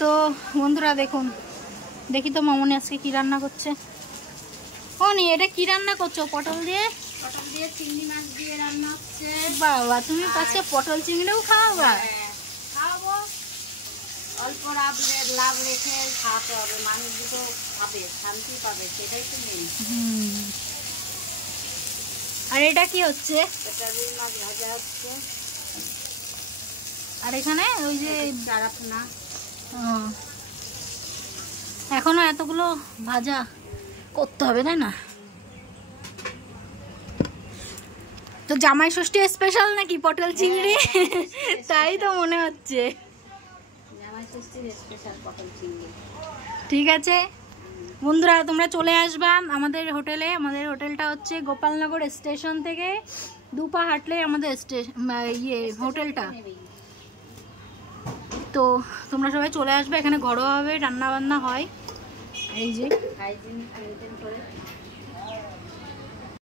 তো বন্ধুরা দেখুন, দেখি তো মামনি আজকে কি রান্না করছে। ও নি, এটা কি রান্না করছো? পটল দিয়ে চিংড়ি মাছ দিয়ে রান্না হচ্ছে। বাবা, তুমি কাছে পটল চিংড়িও খাওয়াবা? খাওয়াবো, অল্প লাভ রেখে খাওয়াতে হবে। মানুষ দুটো খাবে, শান্তি পাবে, সেটাই তো মেন। আর এটা কি হচ্ছে? এটা রুই মাছ ভাজা হচ্ছে। আর এখানে ওই যে চারাপোনা। এখনো এতগুলো ভাজা করতে হবে, তাই না? তো জামাই ষষ্ঠী স্পেশাল নাকি পটল চিংড়ি? তাই তো মনে হচ্ছে। জামাই ষষ্ঠীর স্পেশাল পটল চিংড়ি। ঠিক আছে বন্ধুরা, তোমরা চলে আসবা আমাদের হোটেলে। আমাদের হোটেলটা হচ্ছে গোপালনগর স্টেশন থেকে 2 পা হাঁটলে আমাদের হোটেলটা। তো তোমরা সবাই চলে আসবে, এখানে ঘরোয়াভাবে রান্না বান্না হয়। এই যে হাইজিন মেনটেন করে